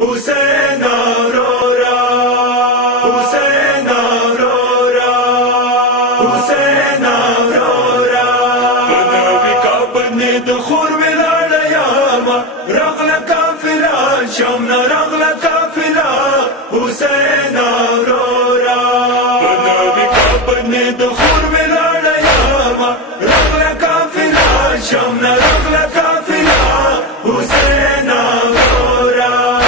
حسین آرورا حسین آرورا حسین آرورا نبی کابنی دخور ولاد یاما رغلا کافلا شمنا رغلا کافلا حسین آرورا نبی کابنی دخور ولاد یاما رغلا کافلا شمنا رغلا کافلا حسین آرورا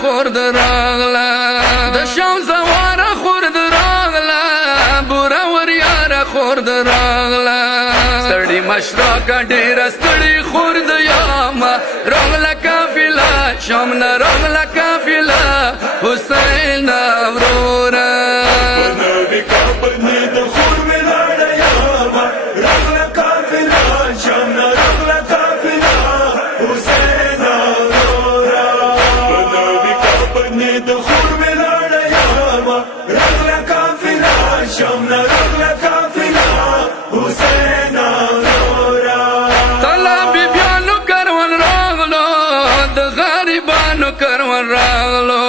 خورد راغلا د شام زواره خورد راغلا بورا وریاره خورد راغلا ستړي مشرقه ډیره ستړي خورد یاما راغلا قافله شام نه راغلا قافله حسین اورورا نبی کابنی د خور ولاړه یاما راغلا قافله شام نه راغلا قافله حسین اورورا نبی کابنی د خور ولاړه یاما راغلا قافله شام نه راغلا قافله حسین اورورا طلبی بیانو کروان راغلو د غریبانو کروان راغلو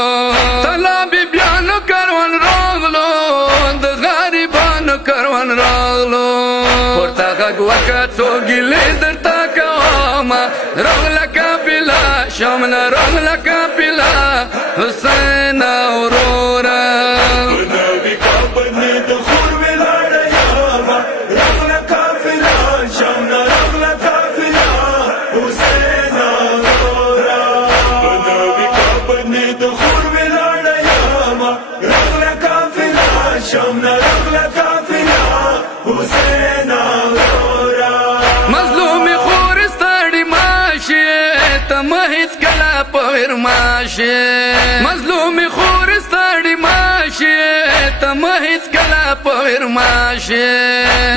طلبی بیانو کروان راغلو د غریبانو کروان راغلو ورته غږ وکړه څو ګیلې درته کومه راغله قافله شام نه راغله قافله حسین اورورا نبی کابنی د خور ولاړه یاما راغله قافله شام نه راغله قافله حسین اورورا نبی کابنی د خور ولاړه یاما راغله قافله شام نه راغله قافله حسین اورورا مظلوم خور ستړي ماشه ته مه هیڅ کله په ور ماشه مظلوم خور ستړي ماشه ته مه هیڅ کله په ور ماشه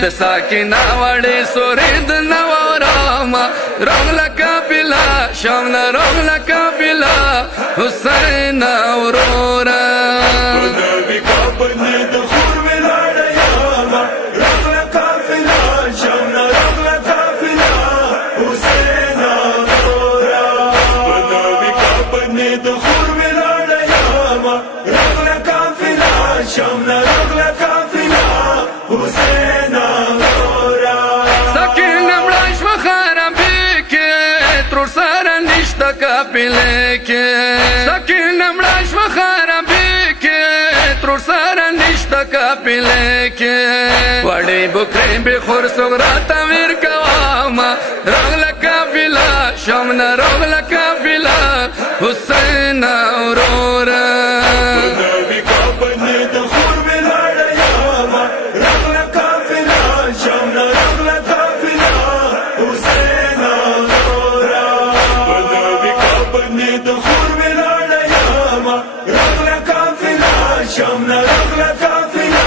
د ساکینه وړې سورې د نوراما راغله قافله شام نه راغله قافله حسین اورورا نبی کابنی د خور ولاړه یاما راغله قافله شام نه راغله قافله حسین اورورا نبی کابنی د خور ولاړه یاما راغله قافله شام نه راغله قافله حسین اورورا سکینه مړه شوه خرابې کې ترور سره نشته قافلې کې سکینه مړه شوه خرابې کې ترور سره نشته قافلې کې وړې بکرې به خور صغرا ته ور کومه راغله قافله شام نه راغله قافله حسین اورورا نبی کابنی د خور ولاړه یاما راغله قافله شام نه راغله قافله حسین اورورا نبی کابنی د خور ولاړه یاما راغله قافله شام نه راغله قافله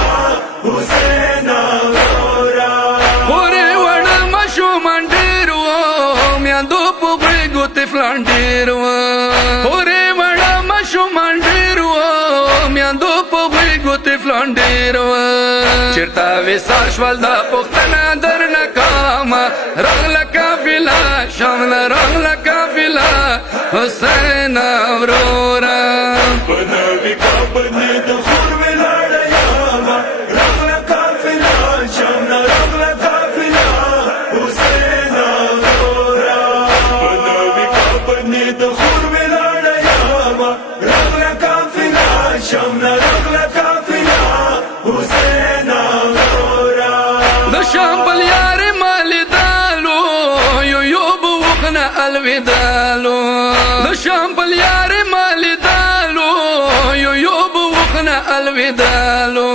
حسین اورورا خورې وړه ماشومان ډېر وو میندو په غېږو طفلان ډېر وو خورې وړه ماشومان ډېر وو میندو په غېږو طفلان ډېر وو چېرته وصال شول دا پوښتنه درنه کومه راغله قافله شام نه راغله قافله حسین اورورا نبی کابنی د خور ولاړه یاما راغله قافله شام نه راغله قافله حسین اورورا نبی کابنی د خور ولاړه یاما راغله قافله شام نه راغله قافله حسین اورورا د شامبل یارې مالې دالو یو به وخنه الودالو د شامبل یارې مالې دالو یو به وخنه الودالو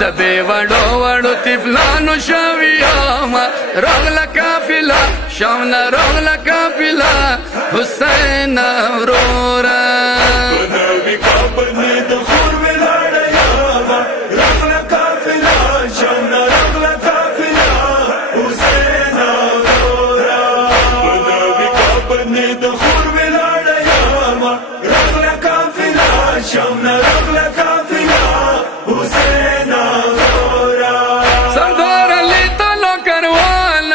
زبې وړو وړو طفلانو شویاما راغله قافله شام نه راغله قافله حسین اورورا نبی کابنی د خور ولاړه یاما راغله قافله شام نه راغله قافله حسین اورورا نبی کابنی د خور ولاړه یاما راغله قافله شام نه راغله قافله حسین اورورا سردار علی تعالی کروان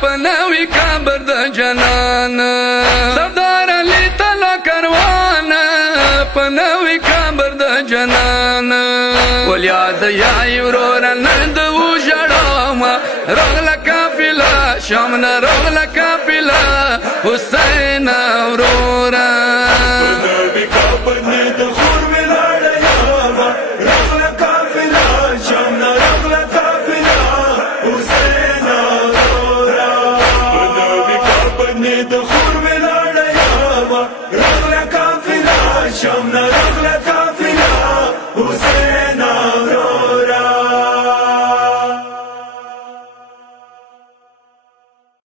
په نوې قبر د جنان سردار علی تعالی کاروان پنوي قبر د جنان ولیاد یا ورور نند و جړما رغلا قافله شامنا رغلا قافله حسین اورورا نبی قبر نه د خور ولاړه یاما رغلا قافله شامنا رغلا قافله حسین اورورا نبی قبر نه د خور ولاړه یاما رغلا قافله شامنا رغلا